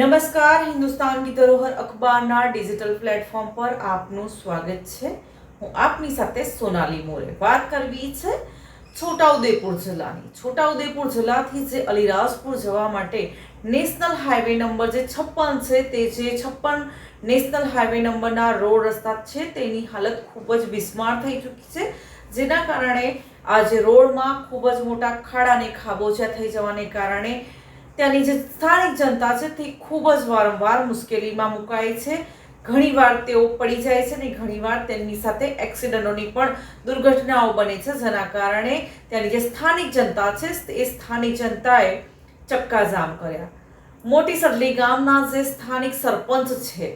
નમસ્કાર, હિન્દુસ્તાન કી ધરોહર અખબારના digital platform પર આપનું સ્વાગત છે. હું આપની સાથે સોનાલી મોરે વાત કરવી છે છોટાઉદેપુર જિલ્લાની. છોટાઉદેપુર જિલ્લાથી જે અલીરાજપુર જવા માટે નેશનલ હાઈવે નંબર જે છપ્પન છે તે જે છપ્પન નેશનલ હાઈવે નંબરના રોડ રસ્તા છે તેની હાલત ખૂબ જ બિસ્માર થઈ ચૂકી છે. જેના કારણે આજે રોડમાં ખૂબ જ મોટા ખાડા અને ખાબોચિયા થઈ જવાને કારણે ત્યાંની જે સ્થાનિક જનતા છે તે ખૂબ જ વારંવાર મુશ્કેલીમાં મુકાય છે. ઘણીવાર તેઓ પડી જાય છે ને ઘણીવાર તેમની સાથે એક્સિડન્ટોની પણ દુર્ઘટનાઓ બને છે, જેના કારણે ત્યાંની જે સ્થાનિક જનતા છે. એ સ્થાનિક જનતાએ ચક્કાજામ કર્યા. મોટી સદલી ગામના જે સ્થાનિક સરપંચ છે,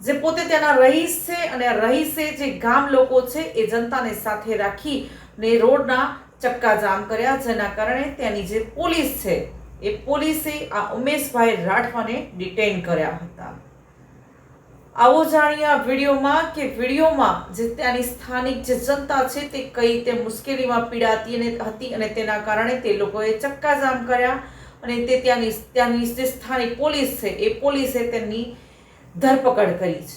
જે પોતે ત્યાંના રહીશ છે અને રહીશે જે ગામ લોકો છે એ જનતાને સાથે રાખી ને રોડના ચક્કાજામ કર્યા, જેના કારણે ત્યાંની જે પોલીસ છે. એ પોલીસે આ ઉમેશભાઈ રાઠવાને ડિટેન કર્યા હતા. આવો જાણીએ આ વિડીયોમાં કે વિડીયોમાં જે ત્યાંની સ્થાનિક જે જનતા છે તે કઈ રીતે મુશ્કેલીમાં પીડાતી અને હતી અને તેના કારણે તે લોકોએ ચક્કાજામ કર્યા અને તે ત્યાંની ત્યાંની જે સ્થાનિક પોલીસ છે એ પોલીસે તેમની ધરપકડ કરી છે.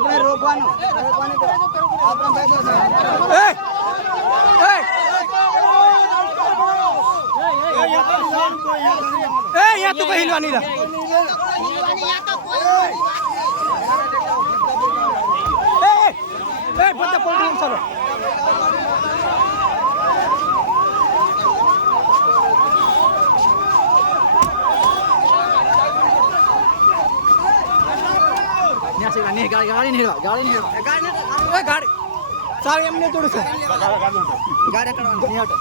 આપણે રોકવાનું રોકવાની આપણે એ એ એ અહીંયા તો કઈ હિલવાની રા એ એ એ બધા પલટી ચાલો ગાડી ગાડી નહીં ગાડી ગાડી સારું એમને થોડું છે ગાડી કરવાની નહીં હટો